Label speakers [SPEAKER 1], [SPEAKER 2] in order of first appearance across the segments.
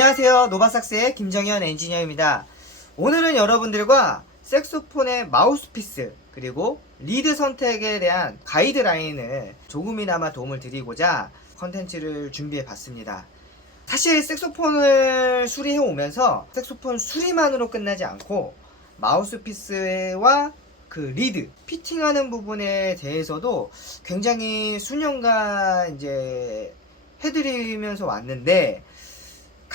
[SPEAKER 1] 안녕하세요. 노바삭스의 김정현 엔지니어입니다. 오늘은 여러분들과 색소폰의 마우스피스 그리고 리드 선택에 대한 가이드라인을 조금이나마 도움을 드리고자 컨텐츠를 준비해 봤습니다. 사실 색소폰을 수리해 오면서 색소폰 수리만으로 끝나지 않고 마우스피스와 그 리드 피팅하는 부분에 대해서도 굉장히 수년간 이제 해드리면서 왔는데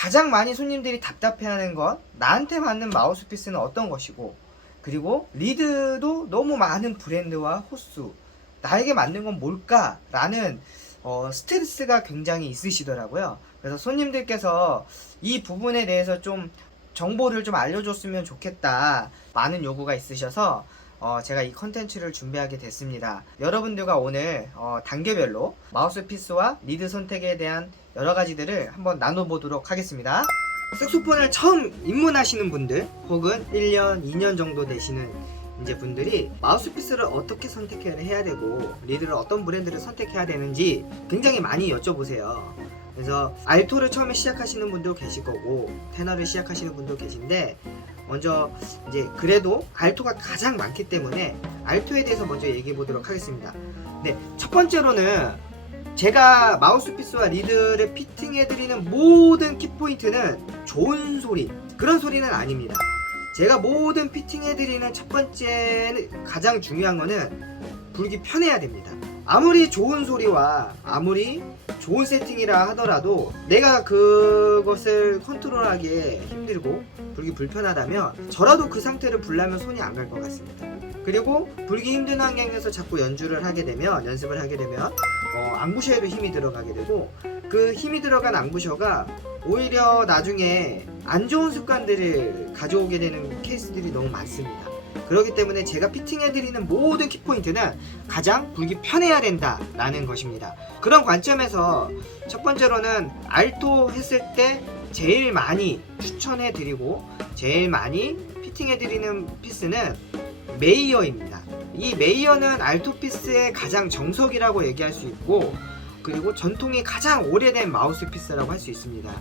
[SPEAKER 1] 가장 많이 손님들이 답답해하는 건 나한테 맞는 마우스피스는 어떤 것이고 그리고 리드도 너무 많은 브랜드와 호수 나에게 맞는 건 뭘까라는 어, 스트레스가 굉장히 있으시더라고요. 그래서 손님들께서 이 부분에 대해서 좀 정보를 좀 알려줬으면 좋겠다 많은 요구가 있으셔서 어, 제가 이 컨텐츠를 준비하게 됐습니다. 여러분들과 오늘 어, 단계별로 마우스피스와 리드 선택에 대한 여러 가지들을 한번 나눠보도록 하겠습니다. 색소폰을 처음 입문하시는 분들 혹은 1년, 2년 정도 되시는 이제 분들이 마우스피스를 어떻게 선택해야 되고 리드를 어떤 브랜드를 선택해야 되는지 굉장히 많이 여쭤보세요. 그래서 알토를 처음에 시작하시는 분도 계실 거고 테너를 시작하시는 분도 계신데 먼저 이제 그래도 알토가 가장 많기 때문에 알토에 대해서 먼저 얘기해 보도록 하겠습니다. 네, 첫 번째로는 제가 마우스피스와 리드를 피팅해 드리는 모든 키포인트는 좋은 소리 그런 소리는 아닙니다. 제가 모든 피팅해 드리는 첫 번째 가장 중요한 거는 불기 편해야 됩니다. 아무리 좋은 소리와 아무리 좋은 세팅이라 하더라도 내가 그것을 컨트롤하기에 힘들고 불기 불편하다면 저라도 그 상태를 불라면 손이 안 갈 것 같습니다. 그리고 불기 힘든 환경에서 자꾸 연주를 하게 되면 연습을 하게 되면 어, 앙부셔에도 힘이 들어가게 되고 그 힘이 들어간 앙부셔가 오히려 나중에 안 좋은 습관들을 가져오게 되는 케이스들이 너무 많습니다. 그렇기 때문에 제가 피팅해드리는 모든 키포인트는 가장 불기 편해야 된다라는 것입니다. 그런 관점에서 첫 번째로는 알토 했을 때 제일 많이 추천해드리고 제일 많이 피팅해드리는 피스는 메이어입니다. 이 메이어는 알토 피스의 가장 정석이라고 얘기할 수 있고 그리고 전통이 가장 오래된 마우스 피스라고 할 수 있습니다.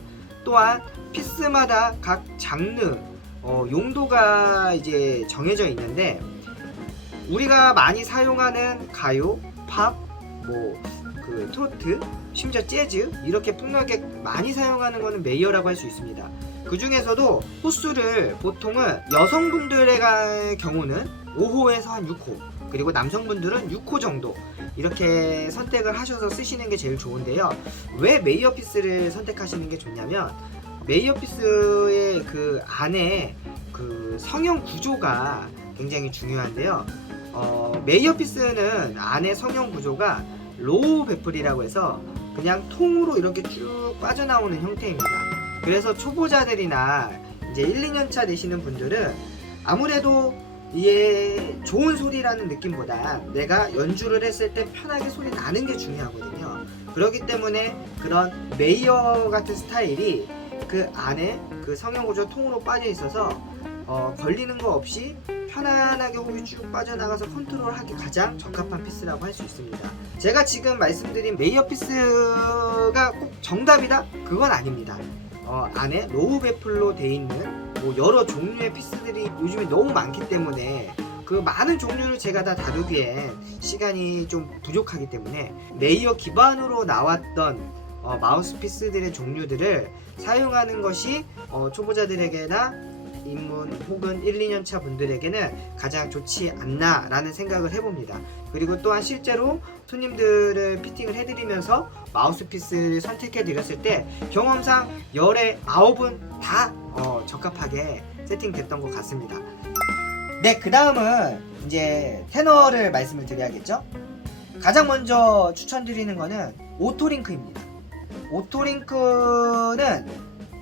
[SPEAKER 1] 또한 피스마다 각 장르 어, 용도가 이제 정해져 있는데 우리가 많이 사용하는 가요, 팝, 뭐 그 트로트, 심지어 재즈 이렇게 폭넓게 많이 사용하는 거는 메이어라고 할 수 있습니다. 그 중에서도 호수를 보통은 여성분들의 경우는 5호에서 한 6호 그리고 남성분들은 6호 정도 이렇게 선택을 하셔서 쓰시는 게 제일 좋은데요. 왜 메이어 피스를 선택하시는 게 좋냐면 메이어 피스의 그 안에 그 성형 구조가 굉장히 중요한데요. 어, 메이어 피스는 안에 성형 구조가 로우 베플이라고 해서 그냥 통으로 이렇게 쭉 빠져나오는 형태입니다. 그래서 초보자들이나 이제 1, 2년 차 되시는 분들은 아무래도 이게 좋은 소리라는 느낌보다 내가 연주를 했을 때 편하게 소리 나는 게 중요하거든요. 그렇기 때문에 그런 메이어 같은 스타일이 그 안에 그 성형 구조 통으로 빠져 있어서 어, 걸리는 거 없이 편안하게 호흡이 쭉 빠져나가서 컨트롤하기 가장 적합한 피스라고 할 수 있습니다. 제가 지금 말씀드린 메이어 피스가 꼭 정답이다? 그건 아닙니다. 어, 안에 로우 베플로 돼 있는 뭐 여러 종류의 피스들이 요즘에 너무 많기 때문에 그 많은 종류를 제가 다 다루기엔 시간이 좀 부족하기 때문에 메이어 기반으로 나왔던 어, 마우스피스들의 종류들을 사용하는 것이 어, 초보자들에게나 입문 혹은 1, 2년 차 분들에게는 가장 좋지 않나라는 생각을 해봅니다. 그리고 또한 실제로 손님들을 피팅을 해드리면서 마우스피스를 선택해 드렸을 때 경험상 열의 9은 다 어, 적합하게 세팅됐던 것 같습니다. 네, 그 다음은 이제 테너를 말씀을 드려야겠죠? 가장 먼저 추천드리는 거는 오토링크입니다. 오토링크는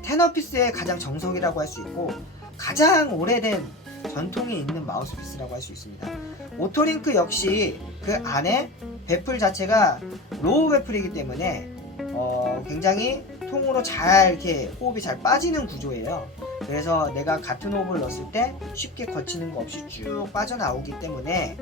[SPEAKER 1] 테너 피스의 가장 정석이라고 할 수 있고 가장 오래된 전통이 있는 마우스피스라고 할 수 있습니다. 오토링크 역시 그 안에 베풀 자체가 로우 베풀이기 때문에 어, 굉장히 통으로 잘 이렇게 호흡이 잘 빠지는 구조예요. 그래서 내가 같은 호흡을 넣었을 때 쉽게 거치는 거 없이 쭉 빠져나오기 때문에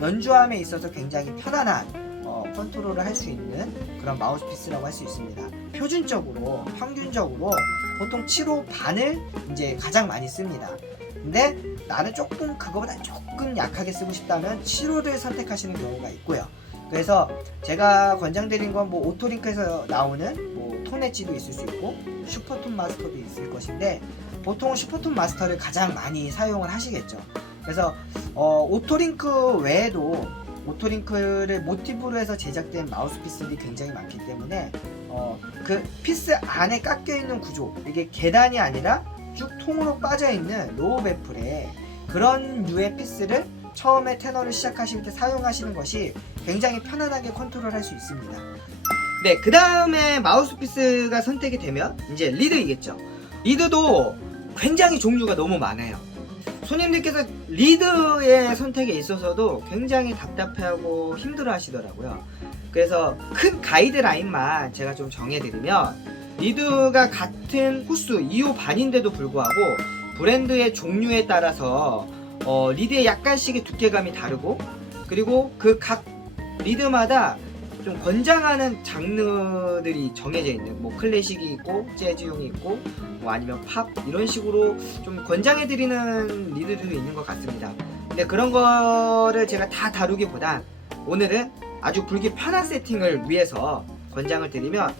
[SPEAKER 1] 연주함에 있어서 굉장히 편안한 어, 컨트롤을 할 수 있는 그런 마우스피스라고 할 수 있습니다. 표준적으로 평균적으로 보통 7호 반을 이제 가장 많이 씁니다. 근데 나는 조금 그거보다 조금 약하게 쓰고 싶다면 7호를 선택하시는 경우가 있고요. 그래서 제가 권장드린 건 뭐 오토링크에서 나오는 뭐 톤 엣지도 있을 수 있고 슈퍼톤 마스터도 있을 것인데 보통 슈퍼톤 마스터를 가장 많이 사용을 하시겠죠. 그래서 어, 오토링크 외에도 오토링크를 모티브로 해서 제작된 마우스피스들이 굉장히 많기 때문에 어, 그 피스 안에 깎여 있는 구조 이게 계단이 아니라 쭉 통으로 빠져 있는 로우 베플의 그런 류의 피스를 처음에 테너를 시작하실 때 사용하시는 것이 굉장히 편안하게 컨트롤할 수 있습니다. 네, 그 다음에 마우스피스가 선택이 되면 이제 리드이겠죠. 리드도 굉장히 종류가 너무 많아요. 손님들께서 리드의 선택에 있어서도 굉장히 답답해하고 힘들어 하시더라고요. 그래서 큰 가이드라인만 제가 좀 정해드리면 리드가 같은 호수 2호 반인데도 불구하고 브랜드의 종류에 따라서 어, 리드의 약간씩의 두께감이 다르고 그리고 그 각 리드마다 좀 권장하는 장르들이 정해져 있는 뭐 클래식이 있고 재즈용이 있고 뭐 아니면 팝 이런 식으로 좀 권장해 드리는 리드들도 있는 것 같습니다. 근데 그런 거를 제가 다 다루기보단 오늘은 아주 불기 편한 세팅을 위해서 권장을 드리면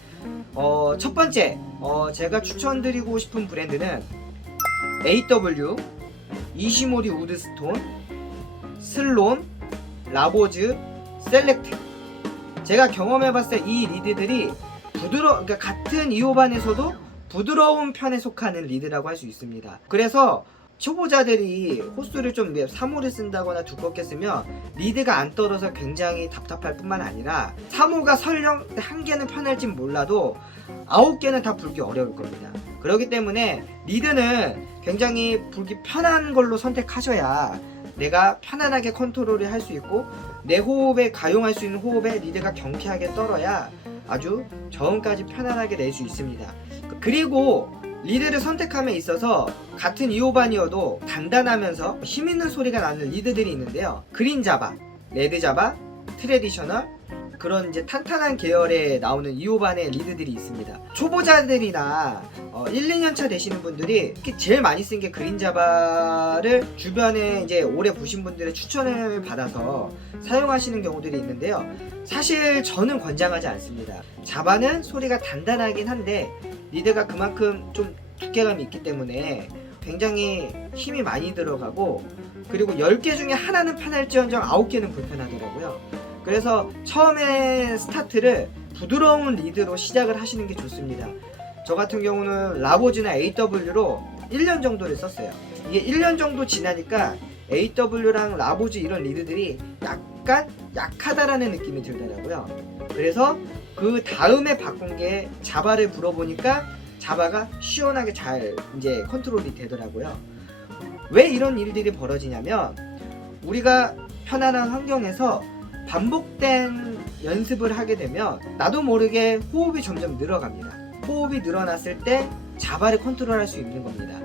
[SPEAKER 1] 어, 첫 번째 어, 제가 추천드리고 싶은 브랜드는 AW, 이시모리 우드스톤, 슬론, 라보즈, 셀렉트 제가 경험해봤을 때 이 리드들이 부드러 그러니까 같은 2호반에서도 부드러운 편에 속하는 리드라고 할 수 있습니다. 그래서 초보자들이 호스를 좀 3호를 쓴다거나 두껍게 쓰면 리드가 안 떨어서 굉장히 답답할 뿐만 아니라 3호가 설령 한 개는 편할진 몰라도 아홉 개는 다 불기 어려울 겁니다. 그렇기 때문에 리드는 굉장히 불기 편한 걸로 선택하셔야 내가 편안하게 컨트롤을 할 수 있고 내 호흡에 가용할 수 있는 호흡에 리드가 경쾌하게 떨어야 아주 저음까지 편안하게 낼 수 있습니다. 그리고 리드를 선택함에 있어서 같은 2호반이어도 단단하면서 힘있는 소리가 나는 리드들이 있는데요. 그린 자바, 레드 자바, 트레디셔널 그런 이제 탄탄한 계열에 나오는 2호반의 리드들이 있습니다. 초보자들이나 어, 1, 2년 차 되시는 분들이 특히 제일 많이 쓴 게 그린 자바를 주변에 이제 오래 보신 분들의 추천을 받아서 사용하시는 경우들이 있는데요. 사실 저는 권장하지 않습니다. 자바는 소리가 단단하긴 한데 리드가 그만큼 좀 두께감이 있기 때문에 굉장히 힘이 많이 들어가고 그리고 10개 중에 하나는 편할지언정 9개는 불편하더라고요. 그래서 처음에 스타트를 부드러운 리드로 시작을 하시는 게 좋습니다. 저 같은 경우는 라보즈나 AW로 1년 정도를 썼어요. 이게 1년 정도 지나니까 AW랑 라보즈 이런 리드들이 약간 약하다라는 느낌이 들더라고요. 그래서 그 다음에 바꾼 게 자바를 불어보니까 자바가 시원하게 잘 이제 컨트롤이 되더라고요. 왜 이런 일들이 벌어지냐면 우리가 편안한 환경에서 반복된 연습을 하게 되면 나도 모르게 호흡이 점점 늘어갑니다. 호흡이 늘어났을 때 자바를 컨트롤할 수 있는 겁니다.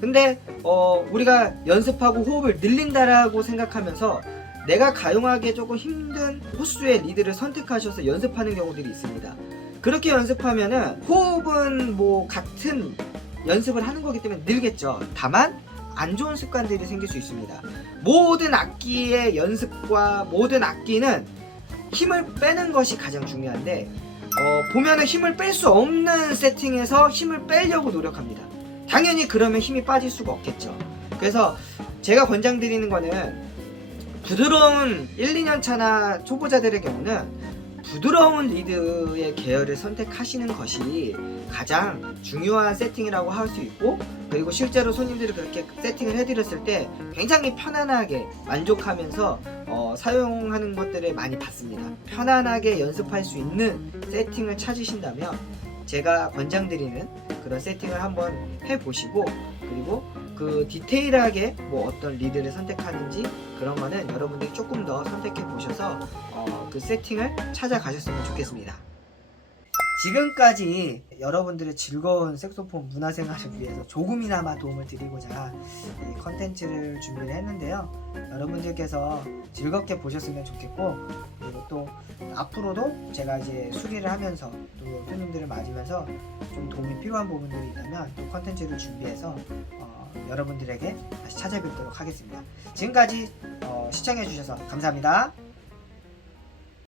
[SPEAKER 1] 근데 어, 우리가 연습하고 호흡을 늘린다라고 생각하면서 내가 가용하기 조금 힘든 호수의 리드를 선택하셔서 연습하는 경우들이 있습니다. 그렇게 연습하면은 호흡은 뭐 같은 연습을 하는 거기 때문에 늘겠죠. 다만 안 좋은 습관들이 생길 수 있습니다. 모든 악기의 연습과 모든 악기는 힘을 빼는 것이 가장 중요한데 어, 보면은 힘을 뺄 수 없는 세팅에서 힘을 빼려고 노력합니다. 당연히 그러면 힘이 빠질 수가 없겠죠. 그래서 제가 권장드리는 거는 부드러운 1, 2년 차나 초보자들의 경우는 부드러운 리드의 계열을 선택하시는 것이 가장 중요한 세팅이라고 할 수 있고 그리고 실제로 손님들이 그렇게 세팅을 해드렸을 때 굉장히 편안하게 만족하면서 어, 사용하는 것들을 많이 봤습니다. 편안하게 연습할 수 있는 세팅을 찾으신다면 제가 권장드리는 그런 세팅을 한번 해보시고 그리고 그 디테일하게 뭐 어떤 리드를 선택하는지 그런 거는 여러분들이 조금 더 선택해 보셔서 어, 그 세팅을 찾아가셨으면 좋겠습니다. 지금까지 여러분들의 즐거운 색소폰 문화생활을 위해서 조금이나마 도움을 드리고자 이 컨텐츠를 준비를 했는데요. 여러분들께서 즐겁게 보셨으면 좋겠고 그리고 또 앞으로도 제가 이제 수리를 하면서 또 손님들을 맞으면서 좀 도움이 필요한 부분들이 있다면 또 컨텐츠를 준비해서 어, 여러분들에게 다시 찾아뵙도록 하겠습니다. 지금까지 어, 시청해주셔서 감사합니다.